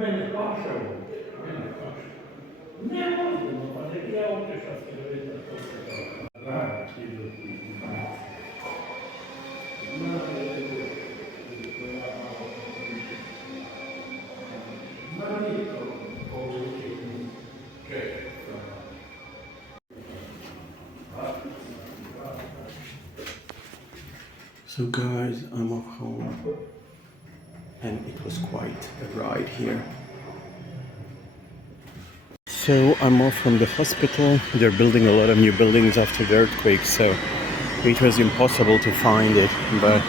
мене пашав. Не можна, але я вам теж сказав, що рано So guys, I'm off home and it was quite a ride here. So I'm off from the hospital. They're building a lot of new buildings after the earthquake, so it was impossible to find it, but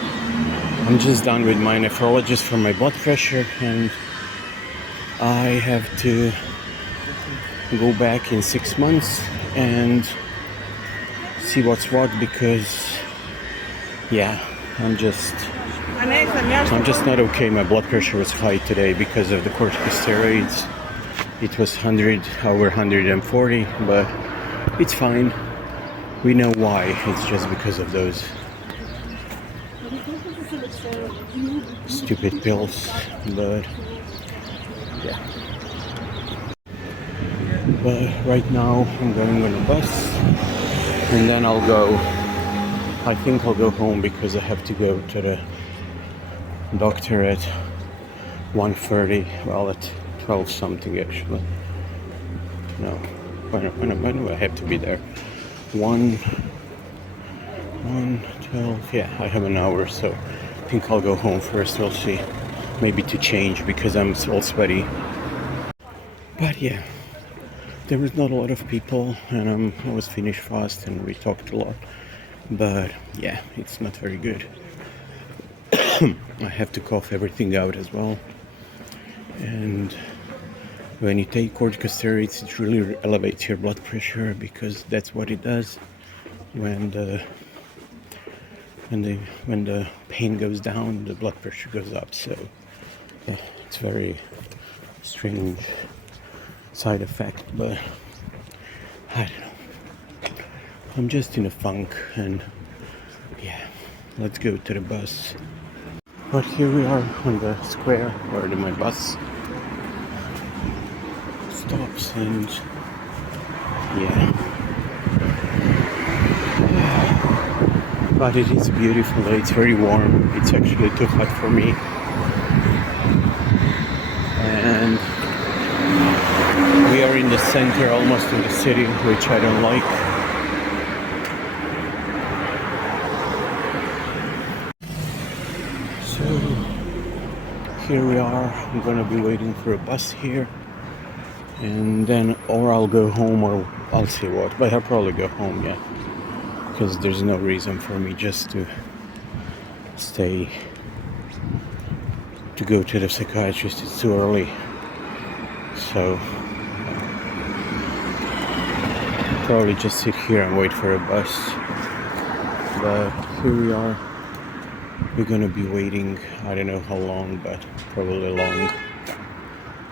I'm just done with my nephrologist for my blood pressure and I have to go back in 6 months and see what's what because yeah, I'm just not okay. My blood pressure was high today because of the corticosteroids. It was 100 over 140, but it's fine. We know why. It's just because of those stupid pills. But yeah. But right now I'm going on a bus and then I think I'll go home because I have to go to the doctor at 1:30. Well, at 12 something actually. No, when do I have to be there? 1:12. Yeah, I have an hour, so I think I'll go home first. We'll see. Maybe to change because I'm all sweaty. But yeah, there was not a lot of people, and I was finished fast, and we talked a lot. But yeah, it's not very good. I have to cough everything out as well. And when you take corticosteroids, it really elevates your blood pressure because that's what it does when the pain goes down, the blood pressure goes up. So yeah, it's very strange side effect, but I don't know. I'm just in a funk and yeah, let's go to the bus. But here we are on the square where my bus stops and yeah. But it is beautiful, it's very warm. It's actually too hot for me. And we are in the center, almost in the city, which I don't like. So here we are. I'm gonna be waiting for a bus here, and then or I'll go home or I'll see what. But I'll probably go home, yeah, because there's no reason for me just to go to the psychiatrist. It's too early. So probably just sit here and wait for a bus. But here we are. We're gonna be waiting, I don't know how long, but probably long.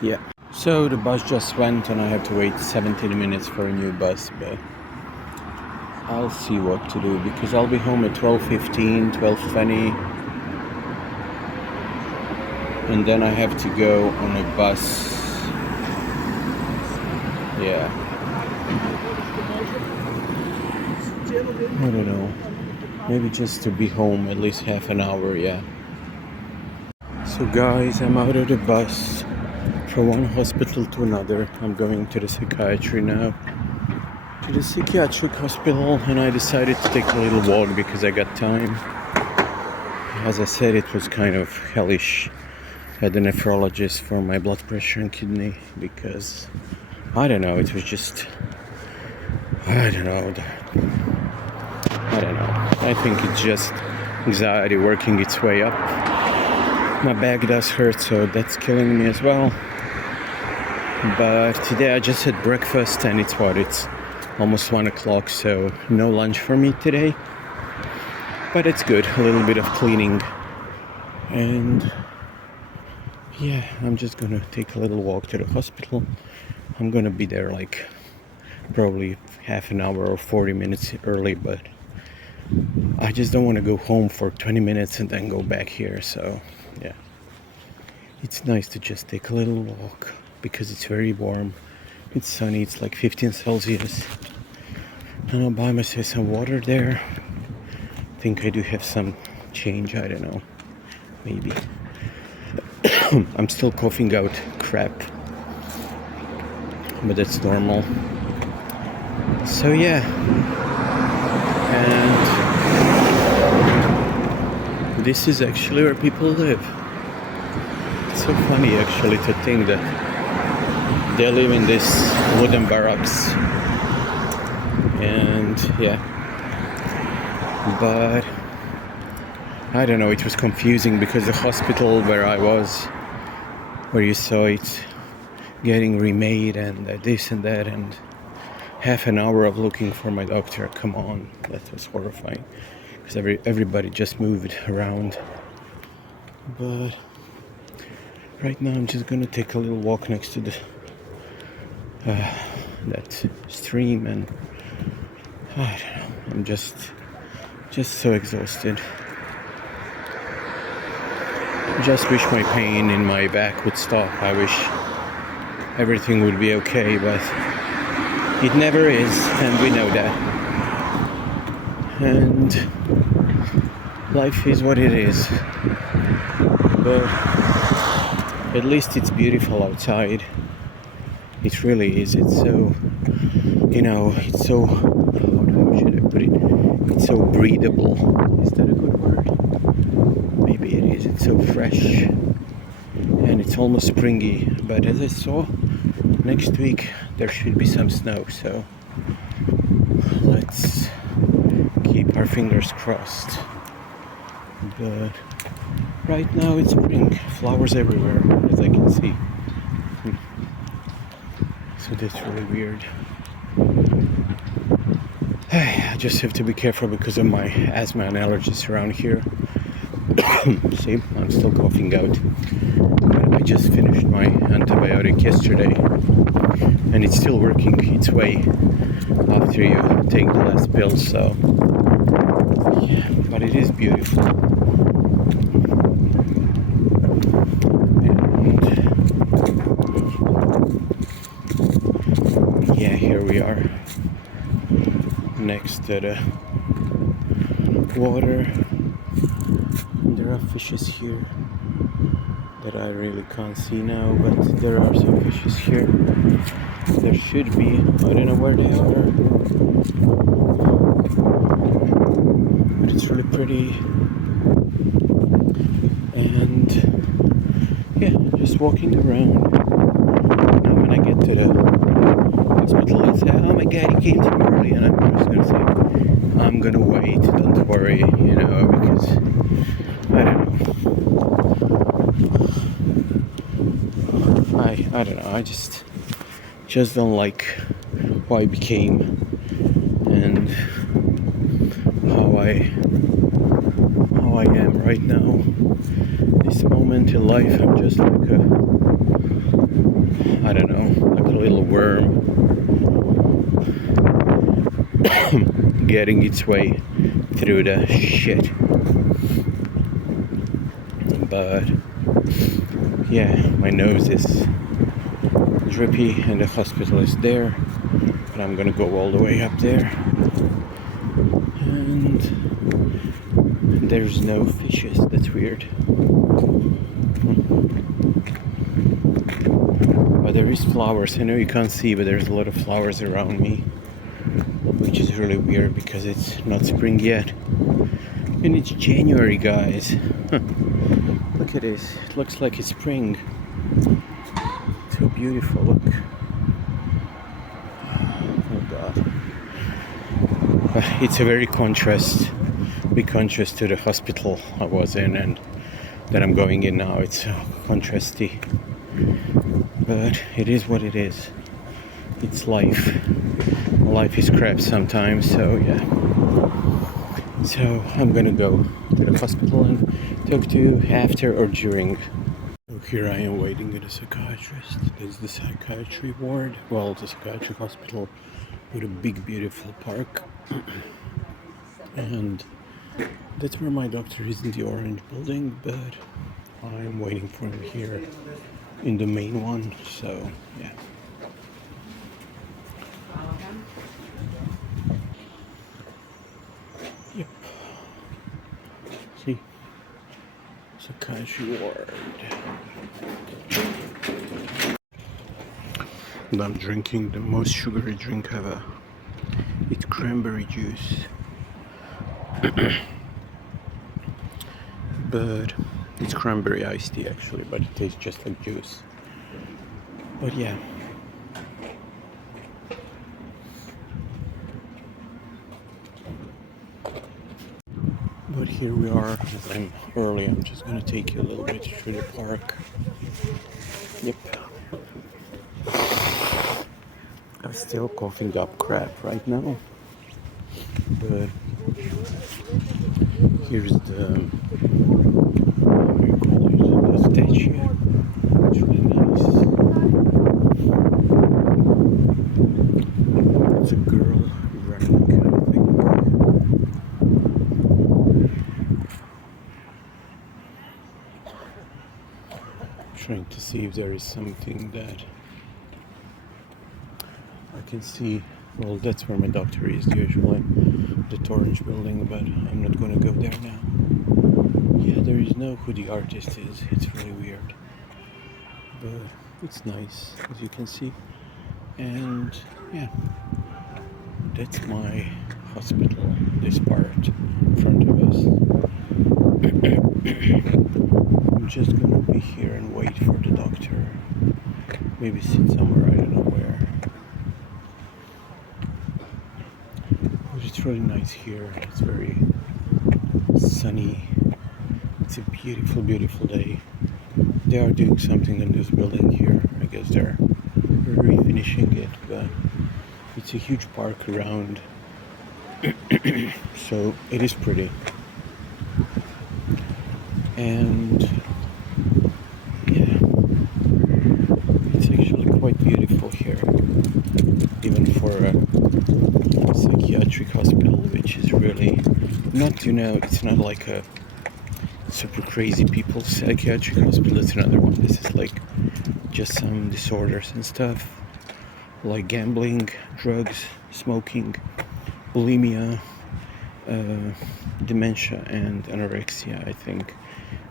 Yeah. So the bus just went and I have to wait 17 minutes for a new bus, but I'll see what to do because I'll be home at 12:15, 12:20. And then I have to go on a bus. Yeah. I don't know. Maybe just to be home at least half an hour, yeah. So guys, I'm out of the bus from one hospital to another. I'm going to the psychiatry now. To the psychiatric hospital, and I decided to take a little walk because I got time. As I said, it was kind of hellish. I had a nephrologist for my blood pressure and kidney because I don't know, it was just I don't know. I think it's just anxiety working its way up. My back does hurt, so that's killing me as well. But today I just had breakfast and it's almost 1 o'clock, so no lunch for me today. But it's good, a little bit of cleaning. And yeah, I'm just gonna take a little walk to the hospital. I'm gonna be there like probably half an hour or 40 minutes early, but I just don't want to go home for 20 minutes and then go back here, so yeah. It's nice to just take a little walk because it's very warm. It's sunny, it's like 15 Celsius. And I'll buy myself some water there. I think I do have some change, I don't know. Maybe. I'm still coughing out crap. But that's normal. So yeah. And this is actually where people live. It's so funny actually to think that they live in this wooden barracks. And yeah. But I don't know, it was confusing because the hospital where I was, where you saw it getting remade and this and that, and half an hour of looking for my doctor, come on, that was horrifying because everybody just moved around. But right now I'm just gonna take a little walk next to the that stream, and I don't know, I'm just so exhausted. Just wish my pain in my back would stop. I wish everything would be okay, but it never is, and we know that. And life is what it is. But at least it's beautiful outside. It really is. It's so, it's so, how should I put it? It's so breathable. Is that a good word? Maybe it is. It's so fresh. And it's almost springy. But as I saw, next week there should be some snow. So let's keep our fingers crossed. But right now it's spring. Flowers everywhere, as I can see. So that's really weird. I just have to be careful because of my asthma and allergies around here. See, I'm still coughing out. I just finished my antibiotic yesterday, and it's still working its way after you take the last pill. So, yeah, but it is beautiful. And yeah, here we are next to the water. There are fishes here that I really can't see now, but there are some fishes here. There should be, I don't know where they are, but it's really pretty. And yeah, just walking around. Now when I get to the hospital, I say, oh my god, you came too early, and I'm just gonna say, I'm gonna wait, don't worry, because I don't know. I don't know. I just don't like who I became and how I am right now. This moment in life, I'm just like I don't know, like a little worm getting its way through the shit. But yeah, my nose is drippy and the hospital is there, but I'm gonna go all the way up there, and there's no fishes. That's weird. But there is flowers. I know you can't see, but there's a lot of flowers around me, which is really weird because it's not spring yet, and it's January, guys. Look at this. It looks like it's spring. So beautiful, look. Oh god. It's a very big contrast to the hospital I was in and that I'm going in now. It's so contrasty. But it is what it is. It's life. Life is crap sometimes, so yeah. So I'm gonna go to the hospital and talk to you after or during. So here I am waiting at a psychiatrist. This is the psychiatry ward. Well, the psychiatry hospital with a big beautiful park. And that's where my doctor is, in the orange building, but I'm waiting for him here in the main one, so yeah. Yep. See? Psychiatry ward. And I'm drinking the most sugary drink ever. It's cranberry juice. But it's cranberry iced tea actually, but it tastes just like juice. But yeah. But here we are, as I'm early, I'm just gonna take you a little bit through the park. Yep. I'm still coughing up crap right now. But here's the, how do you call it, the statue. It's really nice. It's a girl running, I think. Trying to see if there is something that I can see. Well, that's where my doctor is usually, the orange building, but I'm not going to go there now. Yeah, there is no who the artist is. It's really weird, but it's nice, as you can see. And yeah, that's my hospital, this part in front of us. I'm just gonna be here and wait for the doctor. Maybe sit somewhere, I don't know where. But it's really nice here. It's very sunny. It's a beautiful, beautiful day. They are doing something in this building here. I guess they're refinishing it, but it's a huge park around. So it is pretty. And yeah, it's actually quite beautiful here, even for a psychiatric hospital, which is really not, it's not like a super crazy people's psychiatric hospital. It's another one. This is like just some disorders and stuff, like gambling, drugs, smoking, bulimia, dementia, and anorexia, I think,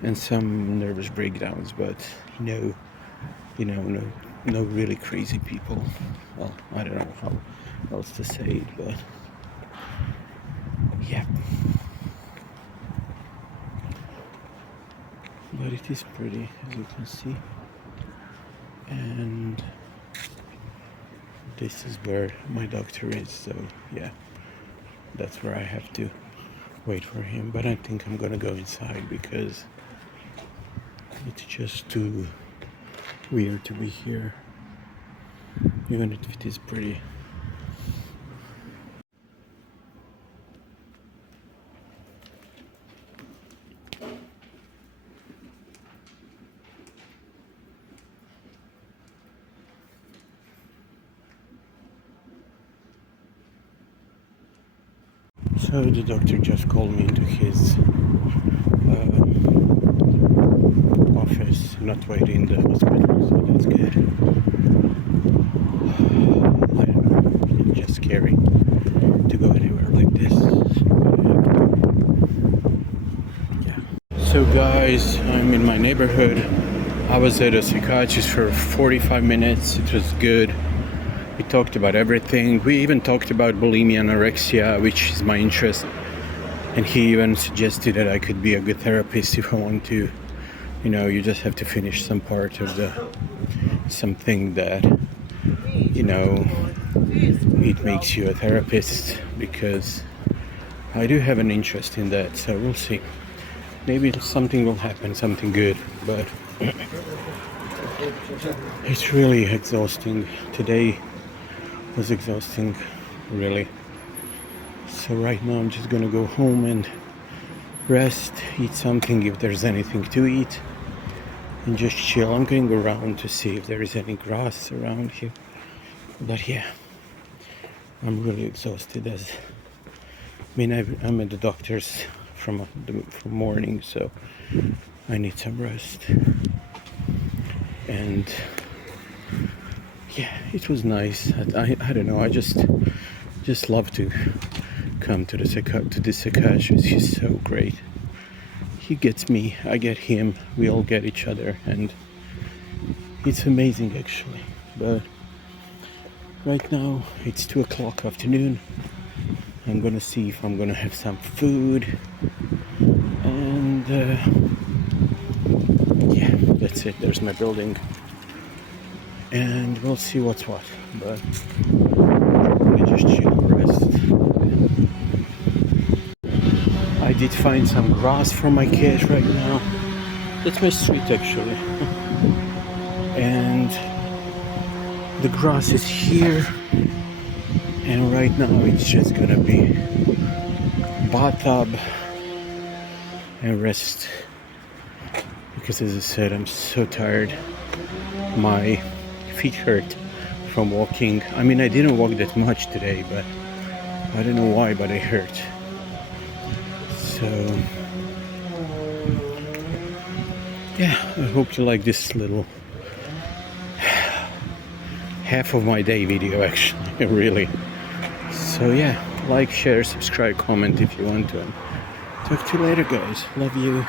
and some nervous breakdowns, but no really crazy people. Well, I don't know how else to say it, but yeah. But it is pretty, as you can see. And this is where my doctor is, so yeah, that's where I have to wait for him. But I think I'm gonna go inside because it's just too weird to be here, even if it is pretty. So the doctor just called me into his office, not right in the hospital, so that's good. I don't know, it's just scary to go anywhere like this. Yeah. So guys, I'm in my neighborhood. I was at a psychiatrist for 45 minutes. It was good. We talked about everything. We even talked about bulimia, anorexia, which is my interest. And he even suggested that I could be a good therapist if I want to. You just have to finish some part of something that, it makes you a therapist, because I do have an interest in that, so we'll see. Maybe something will happen, something good, but it's really exhausting. Today was exhausting, really. So right now I'm just gonna go home and rest, eat something if there's anything to eat, and just chill. I'm going around to see if there is any grass around here. But yeah, I'm really exhausted. I'm at the doctor's from morning, so I need some rest. And yeah, it was nice. I don't know, I just love to come to this psychiatrist. He's so great. He gets me, I get him, we all get each other, and it's amazing actually. But right now it's 2 o'clock afternoon. I'm gonna see if I'm gonna have some food, and yeah, that's it. There's my building, and we'll see what's what. But probably just chill, rest. I did find some grass for my cat right now. That's my street actually. And the grass is here, and right now it's just gonna be bathtub and rest, because as I said, I'm so tired. My feet hurt from walking. I mean, I didn't walk that much today, but I don't know why, but it hurt. So yeah, I hope you like this little half of my day video actually, really. So yeah, like, share, subscribe, comment if you want to. Talk to you later, guys. Love you.